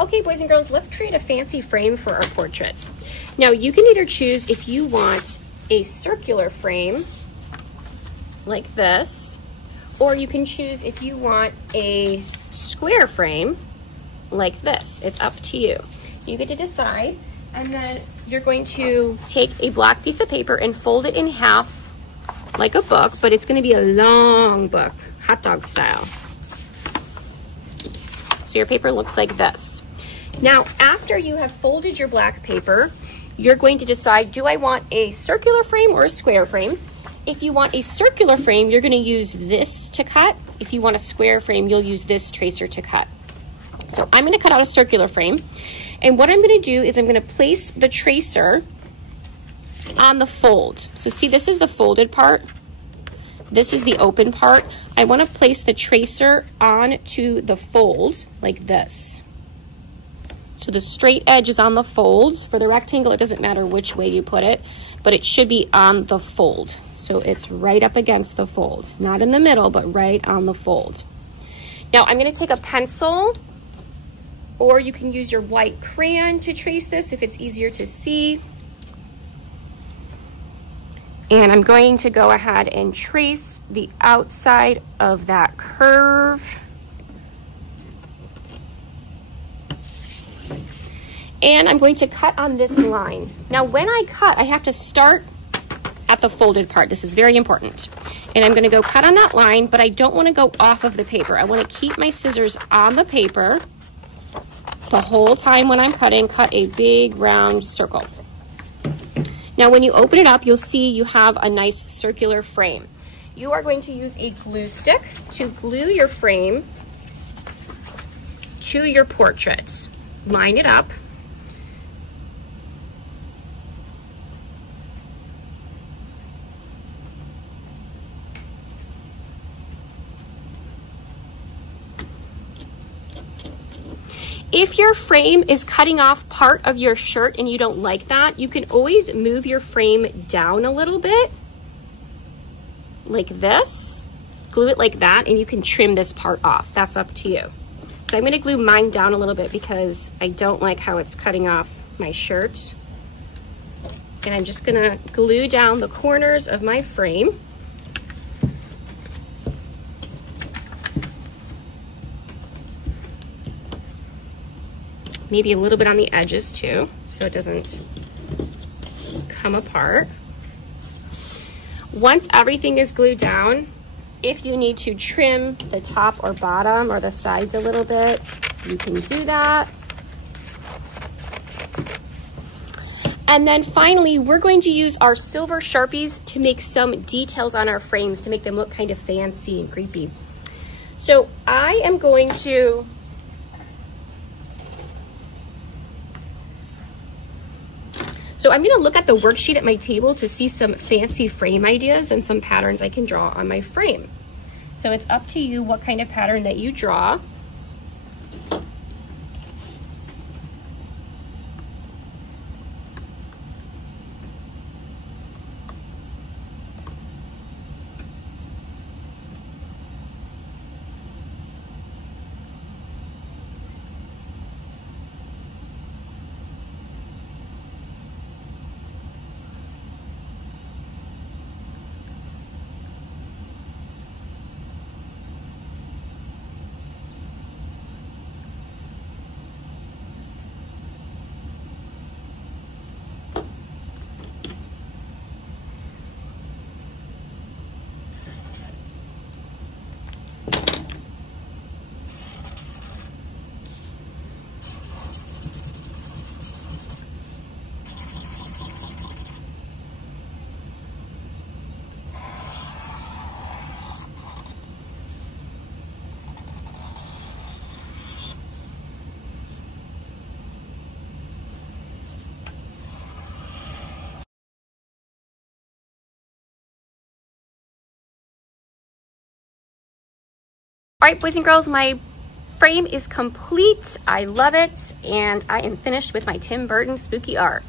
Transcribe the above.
Okay, boys and girls, let's create a fancy frame for our portraits. Now, you can either choose if you want a circular frame like this, or you can choose if you want a square frame like this. It's up to you. You get to decide, and then you're going to take a black piece of paper and fold it in half like a book, but it's going to be a long book, hot dog style. So your paper looks like this. Now, after you have folded your black paper, you're going to decide, do I want a circular frame or a square frame? If you want a circular frame, you're going to use this to cut. If you want a square frame, you'll use this tracer to cut. So I'm going to cut out a circular frame. And what I'm going to do is I'm going to place the tracer on the fold. So see, this is the folded part. This is the open part. I want to place the tracer onto the fold like this. So the straight edge is on the fold. For the rectangle, it doesn't matter which way you put it, but it should be on the fold. So it's right up against the fold. Not in the middle, but right on the fold. Now I'm going to take a pencil, or you can use your white crayon to trace this if it's easier to see. And I'm going to go ahead and trace the outside of that curve. And I'm going to cut on this line. Now, when I cut, I have to start at the folded part. This is very important. And I'm going to go cut on that line, but I don't want to go off of the paper. I want to keep my scissors on the paper the whole time when I'm cutting. Cut a big round circle. Now, when you open it up, you'll see you have a nice circular frame. You are going to use a glue stick to glue your frame to your portrait. Line it up. If your frame is cutting off part of your shirt and you don't like that, you can always move your frame down a little bit, like this. Glue it like that, and you can trim this part off. That's up to you. So I'm gonna glue mine down a little bit because I don't like how it's cutting off my shirt. And I'm just gonna glue down the corners of my frame. Maybe a little bit on the edges too, so it doesn't come apart. Once everything is glued down, if you need to trim the top or bottom or the sides a little bit, you can do that. And then finally, we're going to use our silver Sharpies to make some details on our frames to make them look kind of fancy and creepy. So I am going to I'm going to look at the worksheet at my table to see some fancy frame ideas and some patterns I can draw on my frame. So it's up to you what kind of pattern that you draw. All right, boys and girls, my frame is complete. I love it, and I am finished with my Tim Burton spooky art.